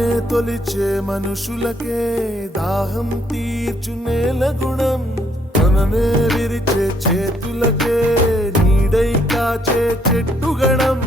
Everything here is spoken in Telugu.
మననే తొలిచే మనుషులకే దాహం తీర్చు నేల గుణం. తననే విరిచే చేతులకే నీడై కాచే చెట్టు గణం.